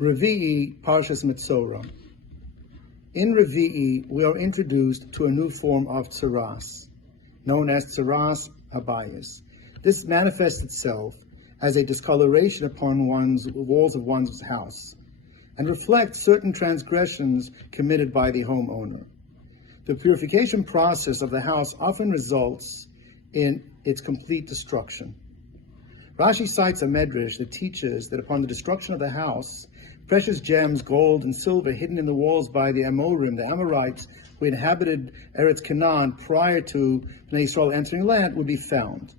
Rabbi, Parshas Metzora. In Rabbi, we are introduced to a new form of tzaras, known as tzaras habayis. This manifests itself as a discoloration upon the walls of one's house, and reflects certain transgressions committed by the homeowner. The purification process of the house often results in its complete destruction. Rashi cites a medrash that teaches that upon the destruction of the house, precious gems, gold and silver hidden in the walls by the Amorim, the Amorites, who inhabited Eretz Canaan prior to Bnei Yisrael entering land, would be found.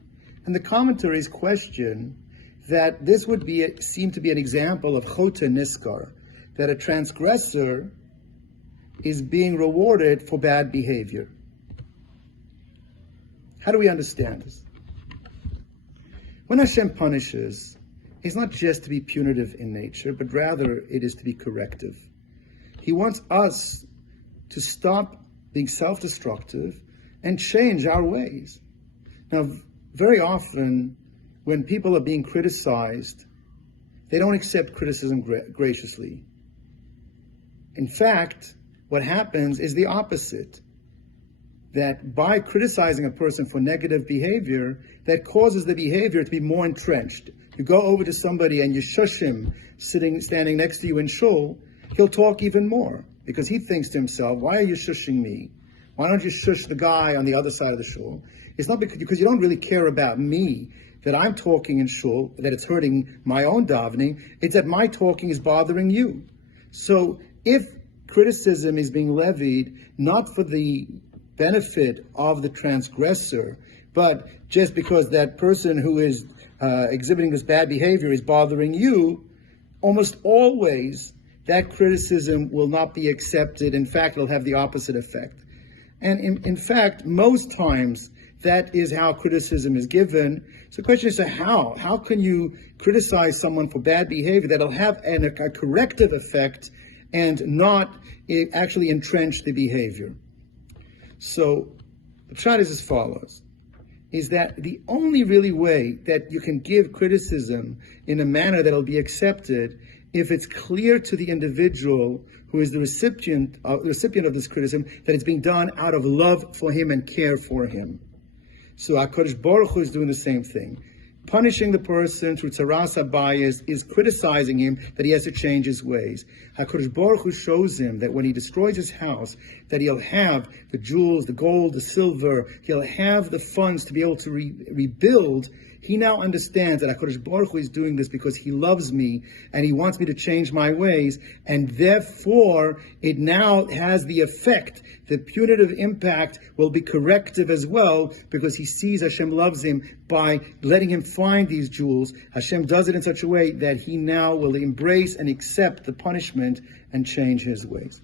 And the commentaries question that this would seem to be an example of chota niskar, that a transgressor is being rewarded for bad behavior. How do we understand this? When Hashem punishes, it's not just to be punitive in nature, but rather it is to be corrective. He wants us to stop being self-destructive and change our ways. Now, very often, when people are being criticized, they don't accept criticism graciously. In fact, what happens is the opposite. That by criticizing a person for negative behavior, that causes the behavior to be more entrenched. You go over to somebody and you shush him, standing next to you in shul, he'll talk even more, because he thinks to himself, why are you shushing me? Why don't you shush the guy on the other side of the shul? It's not because you don't really care about me, that I'm talking in shul, that it's hurting my own davening. It's that my talking is bothering you. So if criticism is being levied not for the benefit of the transgressor, but just because that person who is exhibiting this bad behavior is bothering you, almost always that criticism will not be accepted. In fact, it'll have the opposite effect. And in fact, most times that is how criticism is given. So the question is, how? How can you criticize someone for bad behavior that'll have a corrective effect and not actually entrench the behavior? So the pshat is as follows, is that the only really way that you can give criticism in a manner that will be accepted if it's clear to the individual who is the recipient of this criticism that it's being done out of love for him and care for him. So HaKadosh Baruch Hu is doing the same thing. Punishing the person through tzaras habayis is criticizing him that he has to change his ways. HaKadosh Baruch Hu shows him that when he destroys his house, that he'll have the jewels, the gold, the silver, he'll have the funds to be able to rebuild. He now understands that HaKadosh Baruch Hu is doing this because he loves me and he wants me to change my ways, and therefore it now has the effect, the punitive impact will be corrective as well, because he sees Hashem loves him by letting him find these jewels. Hashem does it in such a way that he now will embrace and accept the punishment and change his ways.